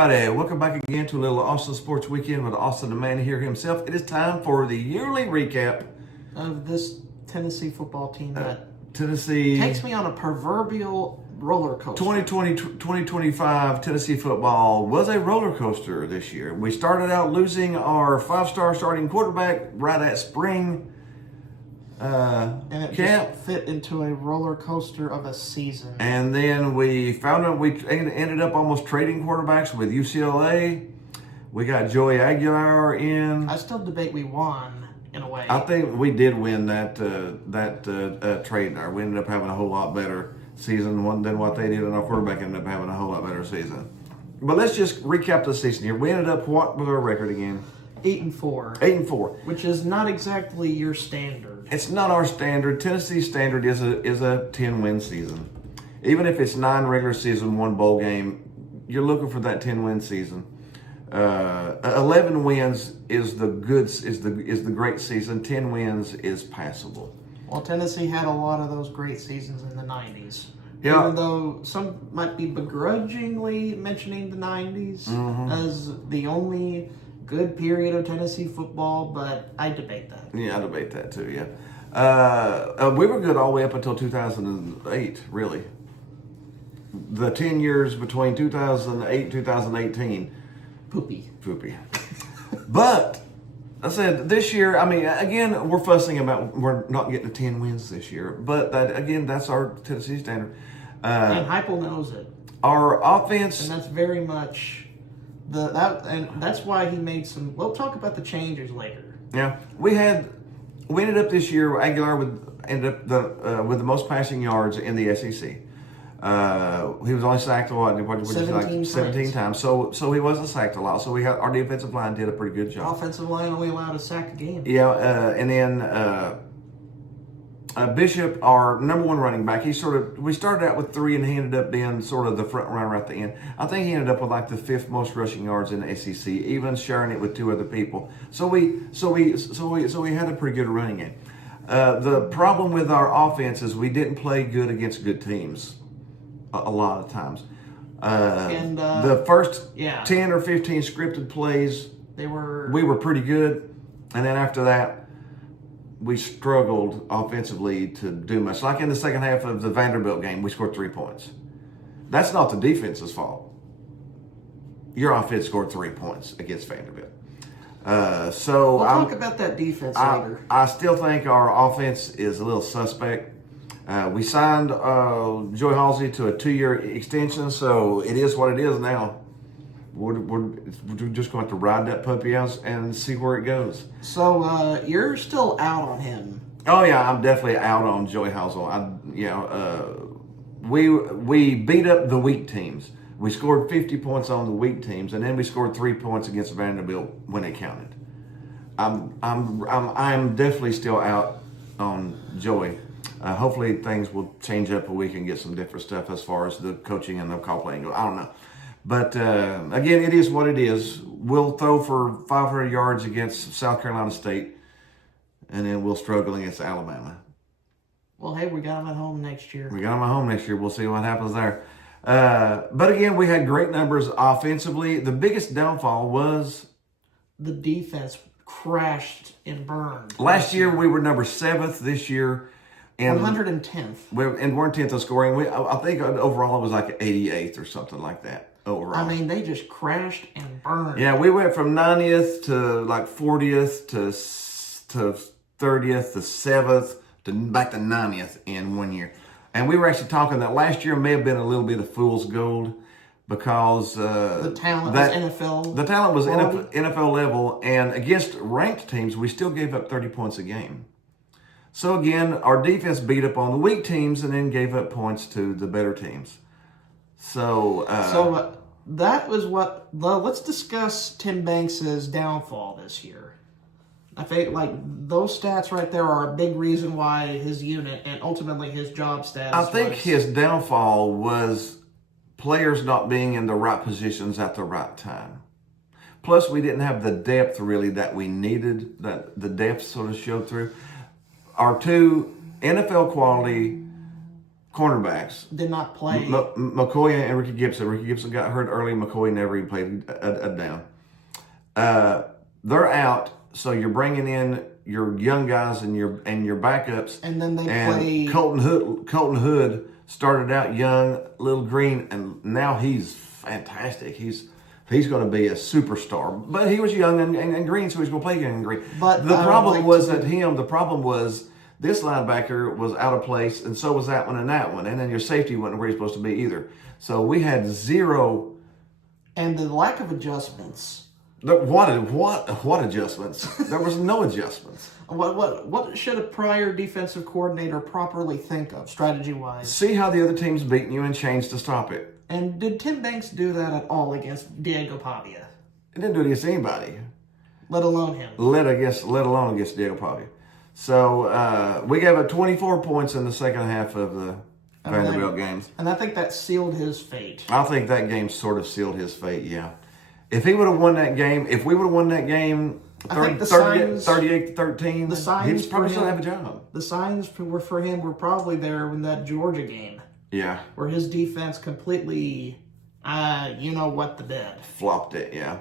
everybody. Welcome back again to a little Austin Sports Weekend with Austin the man here himself. It is time for the yearly recap of this Tennessee football team that Tennessee takes me on a proverbial roller coaster. 2020-2025 Tennessee football was a roller coaster this year. We started out losing our five-star starting quarterback right at spring and it camp. just fit into a roller coaster of a season. And then we found out we ended up almost trading quarterbacks with UCLA. We got Joey Aguilar in. I still debate we won in a way. I think we did win that trade there. We ended up having a whole lot better season than what they did, and our quarterback ended up having a whole lot better season. But let's just recap the season here. We ended up, what was our record again? 8-4. 8-4. Which is not exactly your standard. It's not our standard. Tennessee's standard is a 10-win season. Even if it's 9 regular season, 1 bowl game, you're looking for that 10-win season. 11 wins is the great season. 10 wins is passable. Well, Tennessee had a lot of those great seasons in the 90s. Yeah. Even though some might be begrudgingly mentioning the 90s as the only good period of Tennessee football, but I debate that. Yeah, I debate that too, yeah. We were good all the way up until 2008, really. The 10 years between 2008 and 2018. Poopy. But, I said, this year, I mean, again, we're fussing about we're not getting to 10 wins this year. But, that's our Tennessee standard. And Heupel knows it. Our offense... And that's very much... and that's why he made some... We'll talk about the changes later. Yeah. We ended up this year, Aguilar ended up with the most passing yards in the SEC. He was only sacked, 17 times. So he wasn't sacked a lot. So our defensive line did a pretty good job. Offensive line only allowed a sack a game. Yeah, and then Bishop, our number 1 running back, we started out with 3 and he ended up being sort of the front runner at the end. I think he ended up with like the 5th most rushing yards in the SEC, even sharing it with 2 other people. So we had a pretty good running game. The problem with our offense is we didn't play good against good teams a lot of times. The first 10 or 15 scripted plays, we were pretty good, and then after that, we struggled offensively to do much. Like in the second half of the Vanderbilt game, we scored 3 points. That's not the defense's fault. Your offense scored 3 points against Vanderbilt. We'll talk about that defense later. I still think our offense is a little suspect. We signed Joey Halsey to a 2-year extension, so it is what it is now. We're just going to have to ride that puppy out and see where it goes. So you're still out on him? Oh yeah, I'm definitely out on Joey Halsey. We beat up the weak teams. We scored 50 points on the weak teams, and then we scored 3 points against Vanderbilt when it counted. I'm definitely still out on Joey. Hopefully things will change up and we can get some different stuff as far as the coaching and the call playing go. I don't know. But again, it is what it is. We'll throw for 500 yards against South Carolina State, and then we'll struggle against Alabama. Well, hey, we got them at home next year. We'll see what happens there. But again, we had great numbers offensively. The biggest downfall was the defense crashed and burned. Last year we were number 7th. This year, 110th. We're in 10th of scoring. I think overall it was like 88th or something like that. Overall. I mean, they just crashed and burned. Yeah, we went from 90th to like 40th to 30th to 7th to back to 90th in 1 year. And we were actually talking that last year may have been a little bit of fool's gold because the talent was NFL. The talent was NFL level, and against ranked teams, we still gave up 30 points a game. So again, our defense beat up on the weak teams and then gave up points to the better teams. So that was what. Let's discuss Tim Banks' downfall this year. I think like those stats right there are a big reason why his unit and ultimately his job status. I think his downfall was players not being in the right positions at the right time. Plus, we didn't have the depth really that we needed. That the depth sort of showed through. Our 2 NFL quality cornerbacks. Did not play. McCoy and Ricky Gibson. Ricky Gibson got hurt early. McCoy never even played a down. They're out, so you're bringing in your young guys and your backups. And then they play. Colton Hood started out young, little green, and now he's fantastic. He's going to be a superstar. But he was young and green, so he's going to play young and green. But the problem wasn't him. The problem was this linebacker was out of place, and so was that one and that one. And then your safety wasn't where he's supposed to be either. So we had zero. And the lack of adjustments. What adjustments? There was no adjustments. What should a prior defensive coordinator properly think of, strategy-wise? See how the other team's beating you and change to stop it. And did Tim Banks do that at all against Diego Pavia? It didn't do it against anybody. Let alone him. Let alone against Diego Pavia. So we gave up 24 points in the second half of the Vanderbilt games. And I think that sealed his fate. I think that game sort of sealed his fate, yeah. If he would have won that game, 38-13, he'd probably still have a job. The signs for him were probably there in that Georgia game. Yeah. Where his defense completely, flopped it, yeah.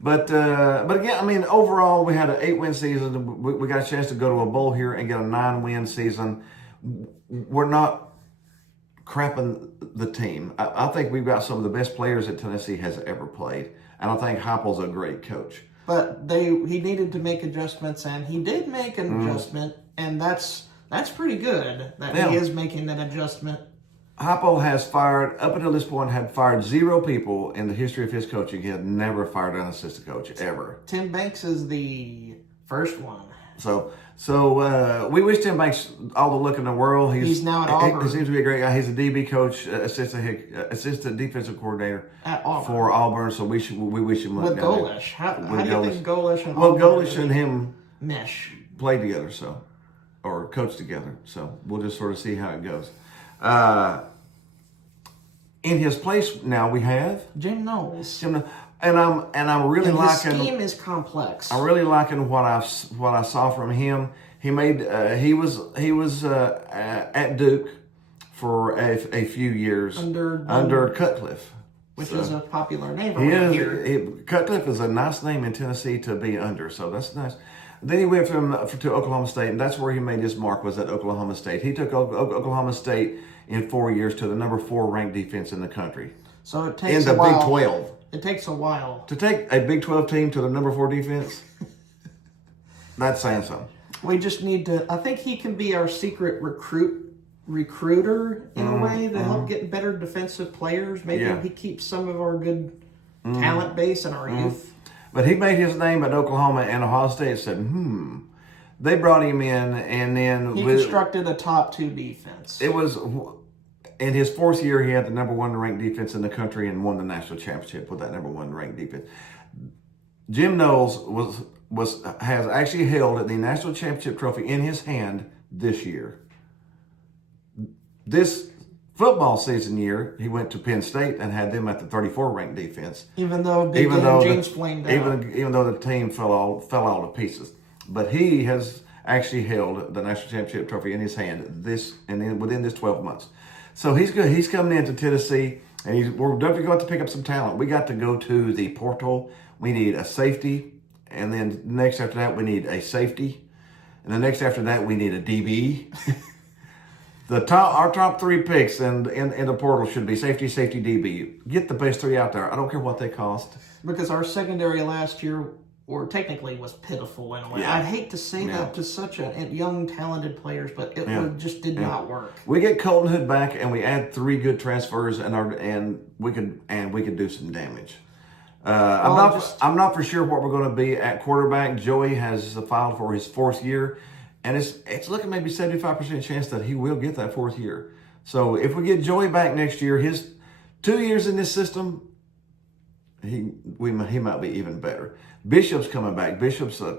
But again, I mean, overall, we had an 8-win season. We got a chance to go to a bowl here and get a 9-win season. We're not crapping the team. I think we've got some of the best players that Tennessee has ever played. And I think Heupel's a great coach. But he needed to make adjustments, and he did make an adjustment, and that's pretty good that he is making that adjustment. Heupel has up until this point, had fired 0 people in the history of his coaching. He had never fired an assistant coach, ever. Tim Banks is the first one. So we wish Tim Banks all the luck in the world. He's now at Auburn. He seems to be a great guy. He's a DB coach, assistant defensive coordinator at Auburn. For Auburn. So we wish him luck. With Golish. How do you think Golish and Auburn Golish and him mesh, play together, or coach together. So we'll just sort of see how it goes. In his place now we have Jim Knowles. And I'm really liking. His scheme is complex. I'm really liking what I saw from him. He was at Duke for a few years under Cutcliffe, which is a popular name here. Cutcliffe is a nice name in Tennessee to be under, so that's nice. Then he went to Oklahoma State, and that's where he made his mark, was at Oklahoma State. He took Oklahoma State in 4 years to the number 4 ranked defense in the country. So it takes in the Big 12. It takes a while To take a Big 12 team to the number 4 defense, that's saying something. We just need to, I think he can be our secret recruiter in a way to help get better defensive players. Maybe he keeps some of our good talent base and our youth. But he made his name at Oklahoma, and Ohio State said, They brought him in, and then he constructed a top 2 defense. It was in his 4th year, he had the number 1 ranked defense in the country and won the national championship with that number 1 ranked defense. Jim Knowles has actually held the national championship trophy in his hand this year. This football season year, he went to Penn State and had them at the 34 ranked defense. Even though James flamed out. Even though the team fell all to pieces. But he has actually held the national championship trophy in his hand within this 12 months. So he's good. He's coming into Tennessee, and we're definitely going to pick up some talent. We got to go to the portal. We need a safety, and then next after that we need a safety, and the next after that we need a DB. Our top 3 picks in the portal should be safety, DB. Get the best 3 out there. I don't care what they cost. Because our secondary last year, or technically, was pitiful in a way. I'd hate to say that to such young, talented players, but it just did not work. We get Colton Hood back, and we add 3 good transfers, and we could do some damage. I'm not for sure what we're going to be at quarterback. Joey has filed for his 4th year, and it's looking maybe 75% chance that he will get that 4th year. So if we get Joey back next year, his 2 years in this system, he might be even better. Bishop's coming back. Bishop's a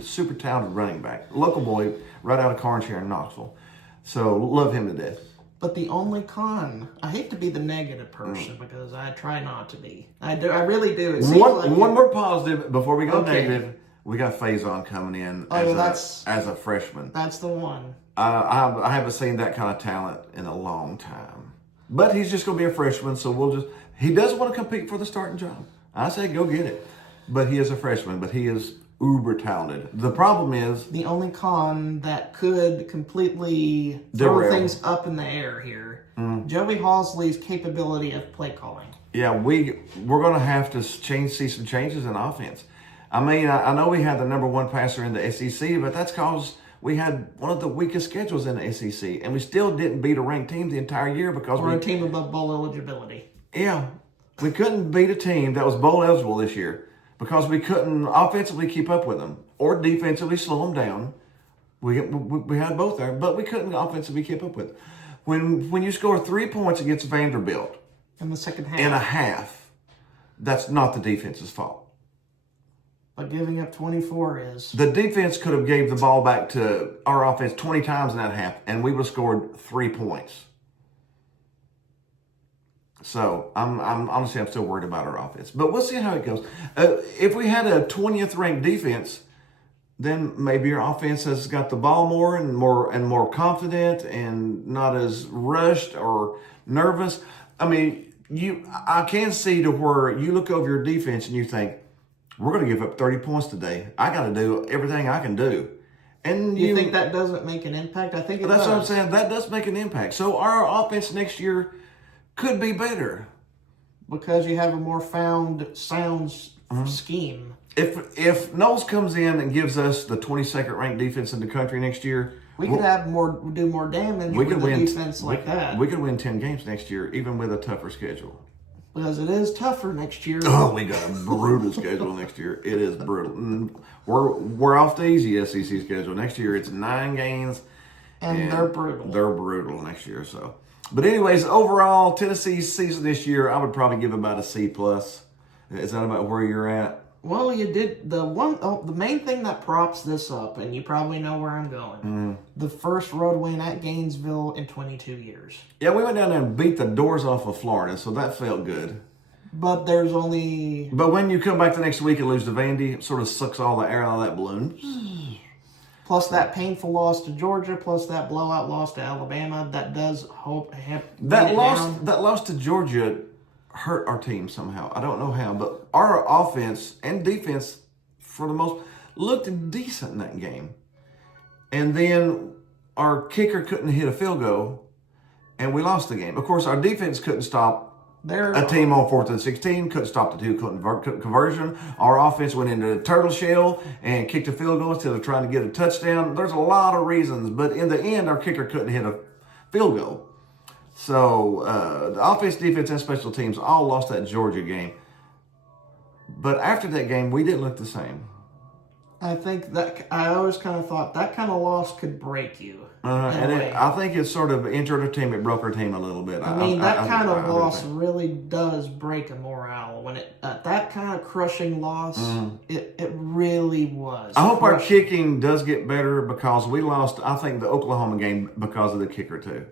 super talented running back. Local boy right out of Carnes here in Knoxville. So love him to death. But the only con, I hate to be the negative person because I try not to be. I really do. One more positive before we go negative. We got Faison coming in as a freshman. That's the one. I haven't seen that kind of talent in a long time. But he's just going to be a freshman, so he does want to compete for the starting job. I say go get it. But he is a freshman, but he is uber talented. The problem is... The only con that could completely throw things up in the air here, Joey Halsley's capability of play calling. Yeah, we're going to have to see some changes in offense. I mean, I know we had the number one passer in the SEC, but that's because we had one of the weakest schedules in the SEC, and we still didn't beat a ranked team the entire year because a team above bowl eligibility. Yeah, we couldn't beat a team that was bowl eligible this year because we couldn't offensively keep up with them or defensively slow them down. We had both there, but we couldn't offensively keep up with them. When you score 3 points against Vanderbilt in the second half, in a half, that's not the defense's fault. But giving up 24 is. The defense could have gave the ball back to our offense 20 times in that half, and we would have scored 3 points. So I'm honestly, I'm still worried about our offense, but we'll see how it goes. If we had a 20th ranked defense, then maybe our offense has got the ball more and more confident and not as rushed or nervous. I mean, I can see to where you look over your defense and you think, we're going to give up 30 points today. I got to do everything I can do. And you think that doesn't make an impact? I think it does. That's what I'm saying. That does make an impact. So our offense next year could be better. Because you have a more sound scheme. If Knowles comes in and gives us the 22nd ranked defense in the country next year, we could do more damage with a defense like that. We could win 10 games next year, even with a tougher schedule. Because it is tougher next year. Oh, we got a brutal schedule next year. It is brutal. And we're off the easy SEC schedule. Next year it's 9 games. And they're brutal. They're brutal next year. So, but anyways, overall, Tennessee's season this year, I would probably give about a C+. Is that about where you're at? Well, you did the main thing that props this up, and you probably know where I'm going. The first road win at Gainesville in 22 years. Yeah, we went down there and beat the doors off of Florida, so that felt good. But there's only... But when you come back the next week and lose to Vandy, it sort of sucks all the air out of that balloon. Plus that painful loss to Georgia, plus that blowout loss to Alabama, that does that loss to Georgia hurt our team somehow. I don't know how, but our offense and defense, for the most, looked decent in that game. And then our kicker couldn't hit a field goal, and we lost the game. Of course, our defense couldn't stop a team on 4th and 16, couldn't stop the 2-point conversion. Our offense went into the turtle shell and kicked a field goal instead of trying to get a touchdown. There's a lot of reasons, but in the end, our kicker couldn't hit a field goal. So the offense, defense, and special teams all lost that Georgia game. But after that game, we didn't look the same. I think that I always kind of thought that kind of loss could break you. I think it's sort of entered our team. It broke our team a little bit. I mean, that kind of loss really does break a morale. When that kind of crushing loss, it really was. I hope our kicking does get better because we lost, I think, the Oklahoma game because of the kicker too.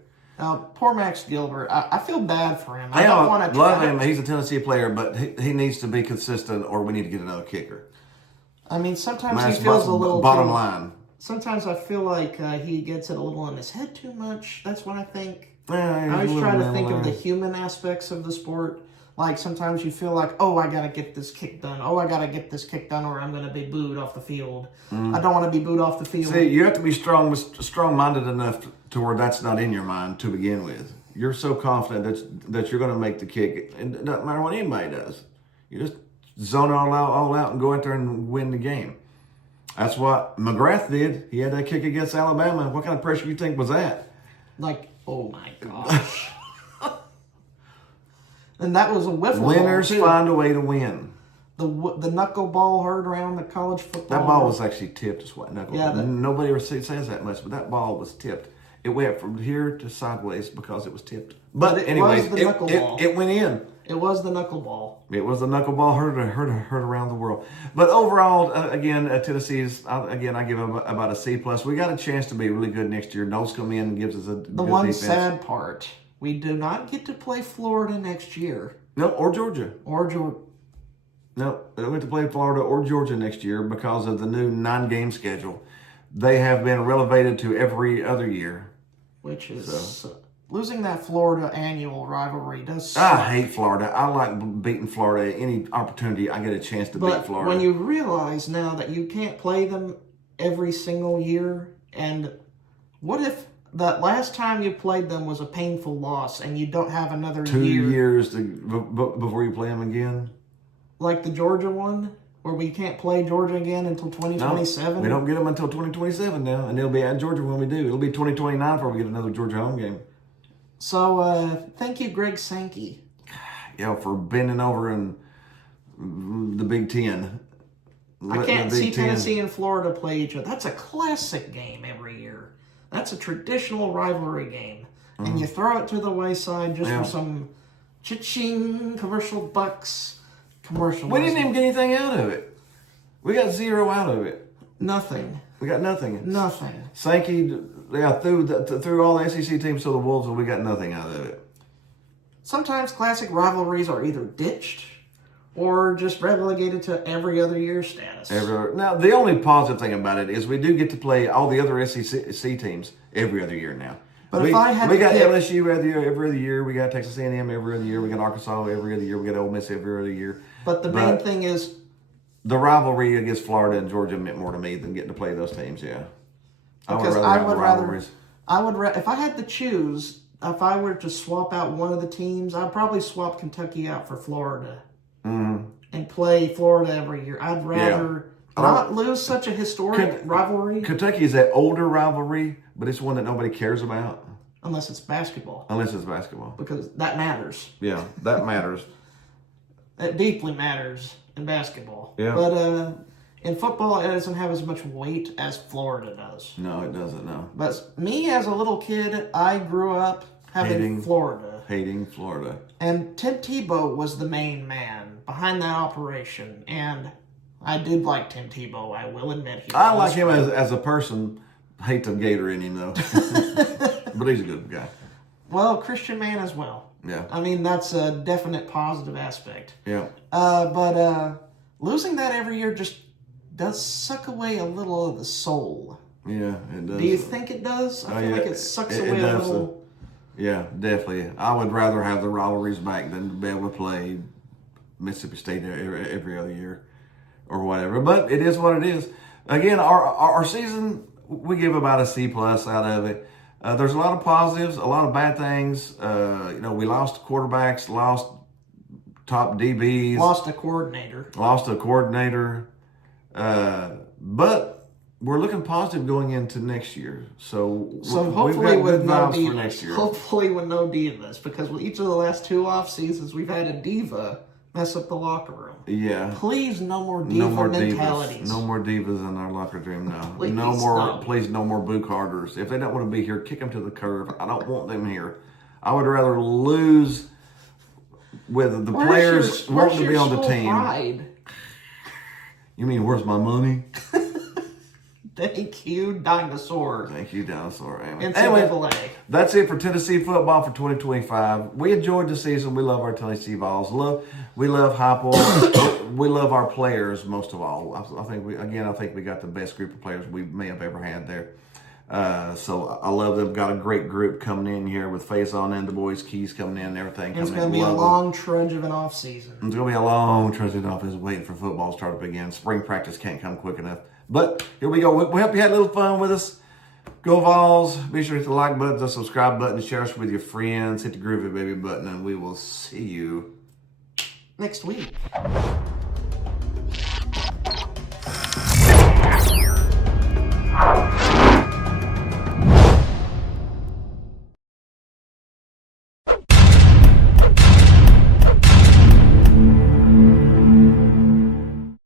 Poor Max Gilbert. I feel bad for him. I don't want to love him. He's a Tennessee player, but he needs to be consistent, or we need to get another kicker. I mean, sometimes he feels a little bottom line. Sometimes I feel like he gets it a little in his head too much. That's what I think. I always try to think of the human aspects of the sport. Like sometimes you feel like, oh, I gotta get this kick done. Oh, I gotta get this kick done, or I'm gonna be booed off the field. I don't want to be booed off the field. See, you have to be strong-minded enough to where that's not in your mind to begin with. You're so confident that you're going to make the kick, and it doesn't matter what anybody does. You just zone it all out and go out there and win the game. That's what McGrath did. He had that kick against Alabama. What kind of pressure you think was that? Like, oh my gosh. And that was a wiffle ball. Winners find a way to win. The knuckleball heard around the college football. That ball was actually tipped. Is what knuckleball. Yeah, nobody ever says that much, but that ball was tipped. It went from here to sideways because it was tipped. But anyways, it went in. It was the knuckleball. It was the knuckleball heard around the world. But overall, again, Tennessee's, again, I give them about a C+. We got a chance to be really good next year. Knowles come in and gives us a good The one defense. sad part, we do not get to play Florida next year. No, or Georgia. Or Georgia. Nope, they don't get to play Florida or Georgia next year because of the new 9-game schedule. They have been relegated to every other year. Which is losing that Florida annual rivalry does suck. I hate Florida. I like beating Florida any opportunity I get a chance to beat Florida. When you realize now that you can't play them every single year, and what if that last time you played them was a painful loss and you don't have another 2 year? years before you play them again? Like the Georgia one, where we can't play Georgia again until 2027? No, we don't get them until 2027 now, and they'll be at Georgia when we do. It'll be 2029 before we get another Georgia home game. So, thank you, Greg Sankey. Yeah, for bending over in the Big Ten. I can't see Tennessee and Florida play each other. That's a classic game every year. That's a traditional rivalry game. And you throw it to the wayside just for some cha-ching commercial bucks. Commercial. We didn't even get anything out of it. We got zero out of it. Nothing. We got nothing. Nothing. Sankey, threw all the SEC teams to the Wolves, and we got nothing out of it. Sometimes classic rivalries are either ditched or just relegated to every other year status. Now, the only positive thing about it is we do get to play all the other SEC teams every other year now. But if I had we got LSU every other year. We got Texas A&M every other year. We got Arkansas every other year. We got Ole Miss every other year. But the main thing is the rivalry against Florida and Georgia meant more to me than getting to play those teams. Yeah, because I would rather if I had to choose, if I were to swap out one of the teams, I'd probably swap Kentucky out for Florida and play Florida every year. I'd rather not lose such a historic rivalry. Kentucky is that older rivalry, but it's one that nobody cares about. Unless it's basketball. Because that matters. Yeah, that matters. It deeply matters in basketball. Yeah. But in football, it doesn't have as much weight as Florida does. No, it doesn't, no. But me, as a little kid, I grew up hating Florida. And Tim Tebow was the main man behind that operation. And I did like Tim Tebow, I will admit. I like him as a person. Hate the gator in him, though. But he's a good guy. Well, Christian man as well. Yeah. I mean, that's a definite positive aspect. Yeah. But losing that every year just does suck away a little of the soul. Yeah, it does. Do you think it does? I feel like it sucks away a little. Yeah, definitely. I would rather have the rivalries back than to be able to play Mississippi State every other year or whatever. But it is what it is. Again, our season, we give about a C+ out of it. There's a lot of positives, a lot of bad things. We lost quarterbacks, lost top DBs. Lost a coordinator. But we're looking positive going into next year. So hopefully with no vibes for next year. Hopefully with no divas, because with each of the last 2 off seasons, we've had a diva mess up the locker room. Yeah. Please, no more diva mentalities. No more divas in our locker room. No. Please, Please, no more Boo Carters. If they don't want to be here, kick them to the curb. I don't want them here. I would rather lose with the players wanting to be on the team. Pride? You mean, where's my money? Thank you, Dinosaur. Anyway, that's it for Tennessee football for 2025. We enjoyed the season. We love our Tennessee Vols. We love Heupel. We love our players most of all. I think we got the best group of players we may have ever had there. So I love them. Got a great group coming in here with Faison and the boys, Keys coming in and everything. It's going to be a long trudge of an off season. It's going to be a long trudge of an off season waiting for football to start up again. Spring practice can't come quick enough. But here we go. We hope you had a little fun with us. Go Vols. Be sure to hit the like button, the subscribe button, share us with your friends. Hit the groovy baby button, and we will see you next week.